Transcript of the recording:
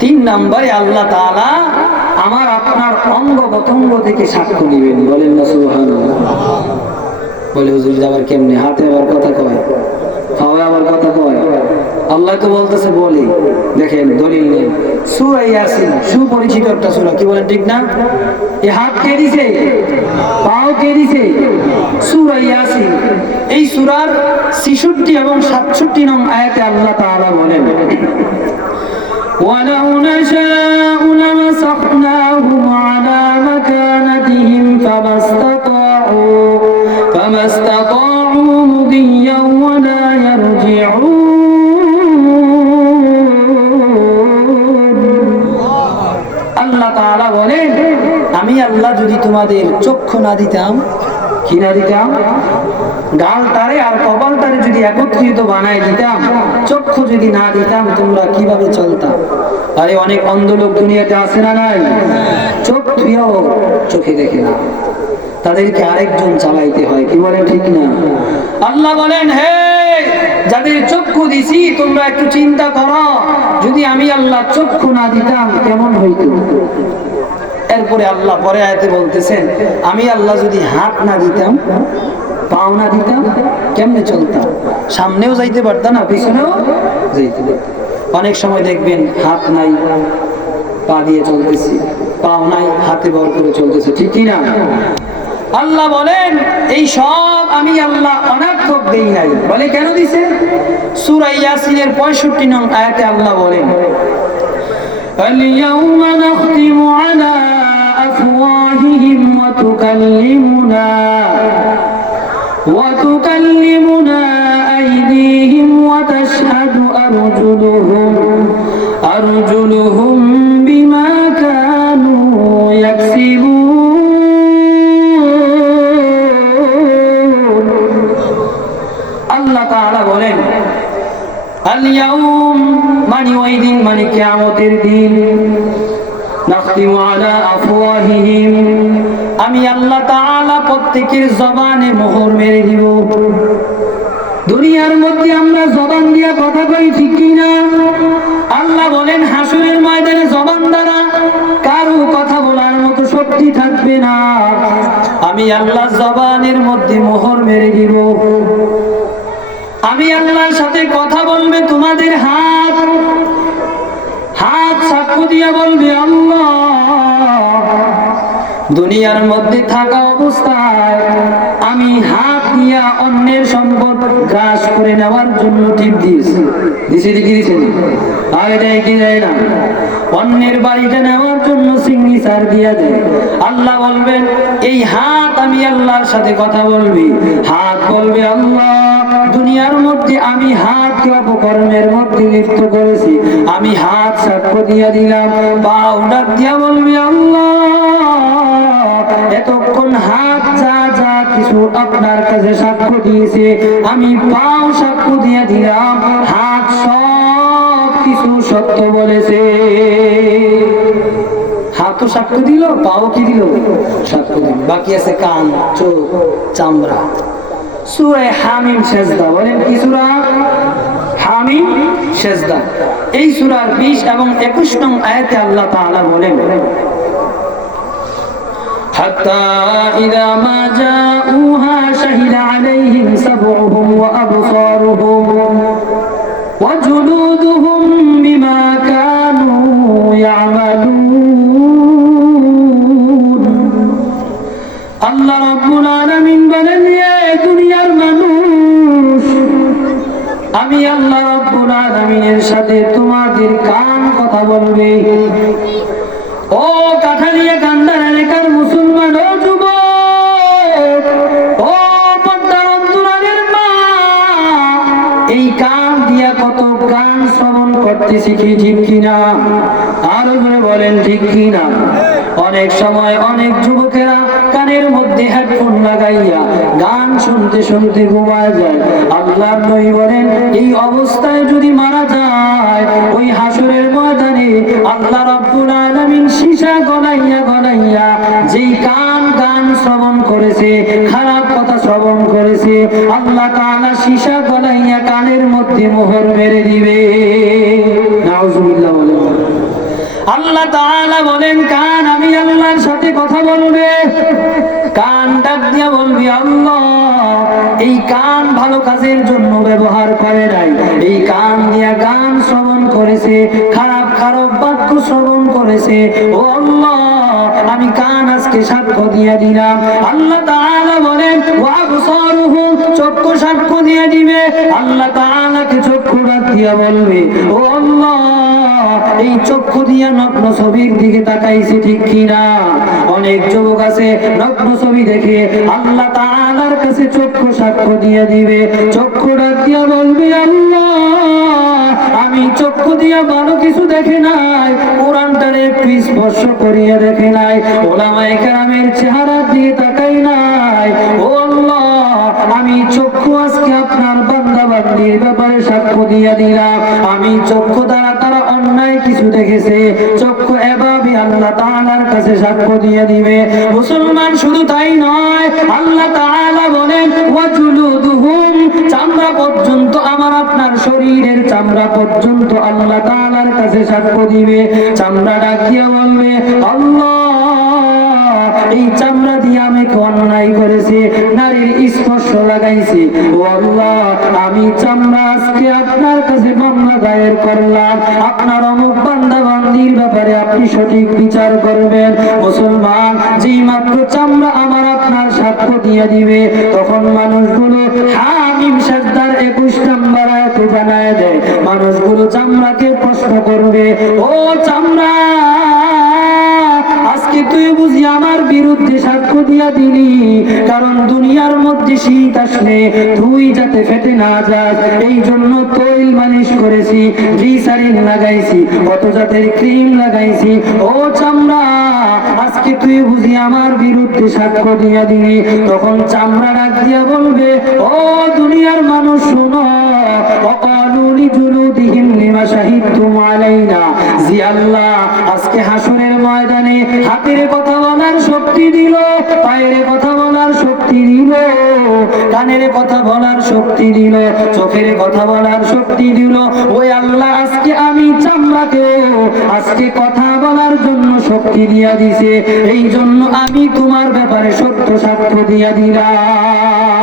তিন নম্বরে আল্লাহ তাআলা আমার আপনার অঙ্গ প্রত্যঙ্গ থেকে সাক্ষ্য নেবেন। বলেন না সুবহানাল্লাহ। বলে হুজুর আবার কেমনে? হাতে আবার কথা কয়, পায়ে আবার কথা কয়। আল্লাহ তো বলতেছে বলে, দেখেন দলিল নেই। সূরা ইয়াসিন সুপরিচিত একটা সূরা, কি বলেন ঠিক না? এই হাত কে দিছে? পাও কে দিছে? সূরা ইয়াসিন। এই সূরার ৬৬ এবং ৬৭ নং আয়াতে আল্লাহ তাআলা বলেন, وَلَوْ نَشَاءُ لَمَسَخْنَاهُمْ عَلَى مَكَانَتِهِمْ فَمَا اسْتَطَاعُوا مُضِيًّا وَلَا يَرْجِعُونَ। আল্লাহ তাআলা বলেন, আমি আল্লাহ যদি তোমাদের চক্ষু না দিতাম, কি না দিতাম? গালটারে আর কপালটারে যদি একত্রিত বানায় দিতাম, চক্ষু যদি না দিতাম, তোমরা কিভাবে চলতাম? আরে অনেক অন্ধ লোক দুনিয়াতে আছে না নাই? চোখ থুইয়াও চোখে দেখে না, তাদেরকে আরেকজন চালাইতে হয়, কি বলেন ঠিক না? আল্লাহ বলেন, হে যাদের চক্ষু দিছি তোমরা একটু চিন্তা করো, যদি আমি আল্লাহ চক্ষু না দিতাম কেমন হইতো? এরপরে আল্লাহ পরে আয়াতে বলতেছেন, আমি আল্লাহ যদি হাত না দিতাম, পাও না দিতাম, কেমনে চলতাম? সামনেও যাইতে পারতাম না, পিছনেও যাইতে পারতাম। অনেক সময় দেখবেন হাত নাই, পা দিয়ে চলতেছি, পাও নাই, হাতে বর করে চলতেছে, ঠিক কি না? আল্লাহ বলেন, এই সব আমি আল্লাহ অনার্থক দেই নাই। বলে কেন দিছে? সূরা ইয়াসিনের 65 নং আয়াতে আল্লাহ বলেন, اليوم نختم على أفواههم وتكلمنا أيديهم وتشهد أرجلهم بما كانوا يكسبون। আল্লাহ তাআলা বলেন, আল-ইয়াউম মানে ওই দিন, মানে কিয়ামতের দিন, নাখতিমু আলা আফওয়াহিহিম, আমি আল্লাহ তাআলা প্রত্যেকের জবানে মোহর মেরে দিব। দুনিয়ার মধ্যে আমরা জবান দিয়ে কথা কই, ঠিক কি না? আল্লাহ বলেন, হাসরের ময়দানে জবান দ্বারা কারো কথা বলার মতো শক্তি থাকবে না। আমি আল্লাহ জবানের মধ্যে মোহর মেরে দিব। আমি আল্লাহর সাথে কথা বলবে তোমাদের হাত, হাত সাক্ষ্য দিয়ে বলবে আল্লাহ। দুনিয়ার মধ্যে থাকা অবস্থায় আমি হাত দিয়া অন্যের সম্পদ গ্রাস করে নেওয়ার জন্য টিপ দিয়েছি, আগে দেয় কি দেয় না? অন্যের বাড়িটা নেওয়ার জন্য সিগনেচার দিয়া দেয়। আল্লাহ বলবেন, এই হাত আমি আল্লাহর সাথে কথা বলবি। হাত বলবে আল্লাহ, দুনিয়ার মধ্যে আমি হাতকে অপকর্মের মধ্যে লিপ্ত করেছি, আমি হাত সাক্ষ্য দিয়া দিলাম। পাও ডাক দিয়া বলবি আল্লাহ, এতক্ষণ হাত যা যা কিছু আপনার কাছে সাক্ষ্য দিয়েছে, আমি পাও সাক্ষ্য দিয়ে দিলাম, হাত সব কিছু সত্য বলেছে। হাতও সাক্ষ্য দিল, পাও কি দিল? সাক্ষ্য দিল। বাকি আছে কান, চোখ, চামড়া। সূরা হামিম সেজদা, বলেন কি সূরা? হামিম সেজদা। এই সূরার 20 এবং 21 নং আয়াতে আল্লাহ তাআলা বলেন, حتى إذا ما جاءوها شهد عليهم سمعهم وأبصارهم وجلودهم بما كانوا يعملون। আল্লাহ রাব্বুল আলামিন বলেন, এই দুনিয়ার মানুষ, আমি আল্লাহ রাব্বুল আলামিনের সাথে তোমাদের কান কথা বলবে। ও কাঠালিয়া কান্দার এলাকার মুসলমান, ও যুবক, ও পর্দার অন্তরালের মা, এই কান দিয়া কত গান শ্রবণ করতে শিখি, ঠিক কিনা? আরো করে বলেন ঠিক কিনা? অনেক সময় অনেক যুবকেরা কানের মধ্যে হেডফোন লাগাইয়া গান শুনতে শুনতে ঘুমায় যায়। আল্লাহর নবী বলেন, এই অবস্থায় যদি মারা যায়, ওই হাসরের ময়দানে আল্লাহ রাব্বুল আলামিন সীসা গলাইয়া গলাইয়া যেই কান গান শ্রবণ করেছে, খারাপ কথা শ্রবণ করেছে, আল্লাহ তাআলা সীসা গলাইয়া কানের মধ্যে মোহর মেরে দিবে। নাউজুবিল্লাহ বলেন। আল্লাহ তাআলা বলেন কান আমি আল্লাহর সাথে কথা বলবে, কান ডাক দিয়া বলবি আল্লাহ। এই কান ভালো কাজের জন্য ব্যবহার করে নাই, এই কান দিয়া গান শ্রবণ করেছে, খারাপ খারাপ বাক্য শ্রবণ করেছে। ও আল্লাহ, আমি কান আজকে সাক্ষ্য দিয়ে দিলাম। আল্লাহ তাআলা বলেন ওয়া আবসারুহু, চক্ষু সাক্ষ্য দিয়ে দিবে। আল্লাহ তাআলাকে চক্ষু ডাক দিয়া বলবে ও আল্লাহ, এই চক্ষু দিয়া নগ্ন ছবির দিকে তাকাইছে ঠিক কিনা। অনেক যুবক আছে নগ্ন ছবি দেখে আল্লাহ তাআলার কাছে চক্ষু সাক্ষ্য দিয়ে দিবে। চক্ষু ডাক দিয়া বলবে আল্লাহ, আমি চক্ষু দিয়া ভালো কিছু দেখে নাই, কোরআনটারে একটু স্পর্শ করিয়া দেখে নাই, ওলামায়ে কেরামের চেহারা দিয়ে তাকাই নাই। ও আল্লাহ, আমি চক্ষু আজকে আপনার বান্দা বান্দির ব্যাপারে সাক্ষ্য দিয়া দিলাম। আমি চক্ষু দ্বারা তারা অন্যায় কিছু দেখেছে, চক্ষু এভাবে আল্লাহ তাআলার কাছে সাক্ষ্য দিয়ে দিবে। মুসলমান শুধু তাই নয়, আল্লাহ তাআলা বলেন ওয়া জুলুদুহুম, চামড়া পর্যন্ত, আমার আপনার শরীরের চামড়া পর্যন্ত আল্লাহ তাআলার কাছে সাক্ষ্য দিবে। চামড়া ডাক দিয়ে বলবে আল্লাহ, এই চামড়া দিয়ে আমি অন্যায় করেছি, নারীর স্পর্শ লাগাইছি। ও আল্লাহ, আমি চামড়া আজকে আপনার কাছে মামলা দায়ের করলাম, আপনার অমুক বান্দা বান্দির ব্যাপারে আপনি সঠিক বিচার করবেন। মুসলমান, যেই মাত্র চামড়া আমার আপনার সাক্ষ্য দিয়ে দিবে, তখন মানুষগুলো হামিম সাজদার 21 নাম্বার আয়াত বানায় দেয়। মানুষগুলো চামড়াকে প্রশ্ন করবে ও চামড়া, আজকে তুই বুঝি আমার বিরুদ্ধে সাক্ষ্য দিয়া দিলি, কারণ দুনিয়ার মধ্যে শীত আসলে তুই যাতে ফেটে না যাস এই জন্য তৈল মালিশ করেছি, গ্লিসারিন লাগাইছি, কত জাতের ক্রিম লাগাইছি। ও চামড়া, আজকে তুই বুঝি আমার বিরুদ্ধে সাক্ষ্য দিয়া দিলি। তখন চামড়া ডাক দিয়া বলবে ও দুনিয়ার মানুষ শোনো, وقالوا لجلودهم لما شهدتم علينا। জি আল্লাহ, আজকে হাসরের ময়দানে হাতের কথা বলার শক্তি দিল, পায়ের কথা বলার শক্তি দিল, কানের কথা বলার শক্তি দিল, চোখের কথা বলার শক্তি দিল। ওই আল্লাহ আজকে আমি চামড়াকেও আজকে কথা বলার জন্য শক্তি দিয়া দিছে, এই জন্য আমি তোমার ব্যাপারে সত্য সাক্ষ্য দিয়া দিলাম।